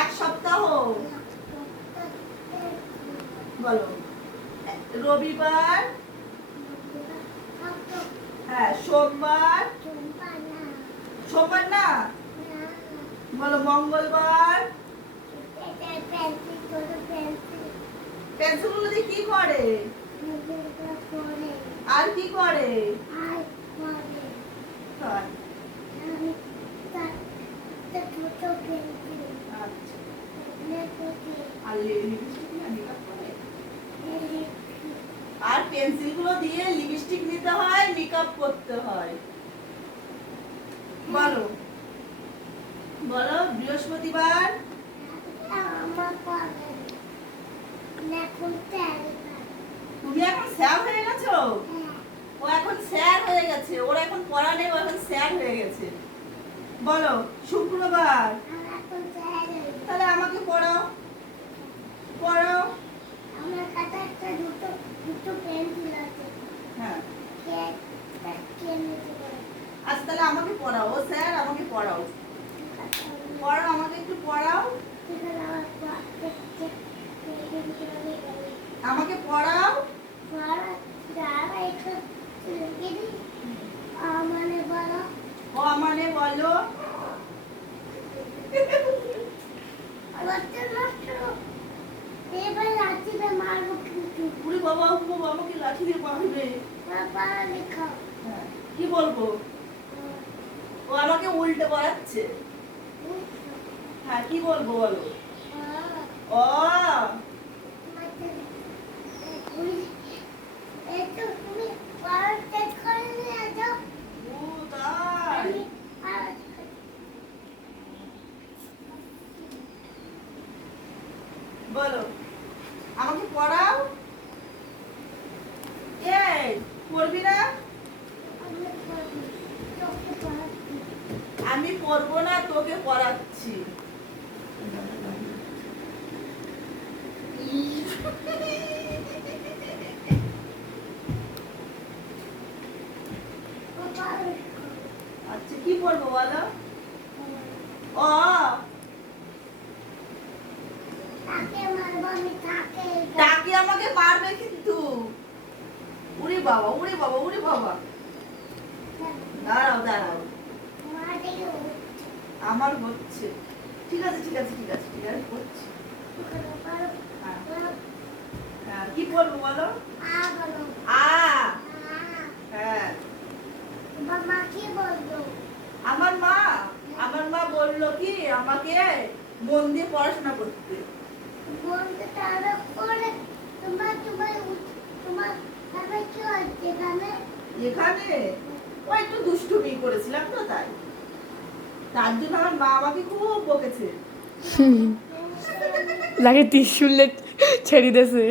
এক সপ্তাহ বলো। রবিবার, হ্যাঁ সোমবার, সোমবার না বলো, মঙ্গলবার। পেন্সিল গুলো দিয়ে কি করে? আর কি করে? আর পেন্সিল গুলো দিয়ে লিপস্টিক নিতে হয়, মেকআপ করতে হয়। বলো বলো। বৃহস্পতিবার, তুমি এখন স্যার হয়ে গেছো? ও এখন স্যার হয়ে গেছে, ওর এখন পড়া নেই, ও এখন স্যার হয়ে গেছে। বলো। শুক্রবার, তাহলে আমাকে পড়াও পড়াও। আমার কাছে একটা দুটো পেন্সিল আছে। হ্যাঁ কে নিতে পারে? আচ্ছা তাহলে আমাকে পড়াও। ও স্যার, আমাকে পড়াও পড়াও, আমাকে একটু পড়াও। আমাকে পড়াও। মানে বলো। ও মানে বলো। এবার লাঠিতে মারবো কিন্তু। উড়ি বাবা, আমাকে লাঠি দিয়ে মারবে। লেখা হ্যাঁ, কি বলবো? ও আমাকে উল্টে পড়াচ্ছে। হ্যাঁ কি বলবো বলো। ও তাই বলো। আমাকে পড়াও। এই পড়বি না? আমি পড়বো না, তোকে পড়াচ্ছি। আচ্ছা কি পড়বো বলো। ও টাকি আমাকে মারবে কিন্তু। উড়ি বাবা, উড়ি বাবা, উড়ি বাবা। দাঁড়াও দাঁড়াও, আমার হচ্ছে। ঠিক আছে ঠিক আছে ঠিক আছে ঠিক আছে করছি। হ্যাঁ কি বলবো বলো। আ হ্যাঁ। আমার মা আমার মা বললো কি আমাকে মন দিয়ে পড়াশোনা করতে। এখানে ও একটু দুষ্টুমি করেছিলাম তো, তাই তার জন্য আমার মা আমাকে খুব বকেছে। লাগে ত্রিশুলে ছেড়ে দিয়েছে।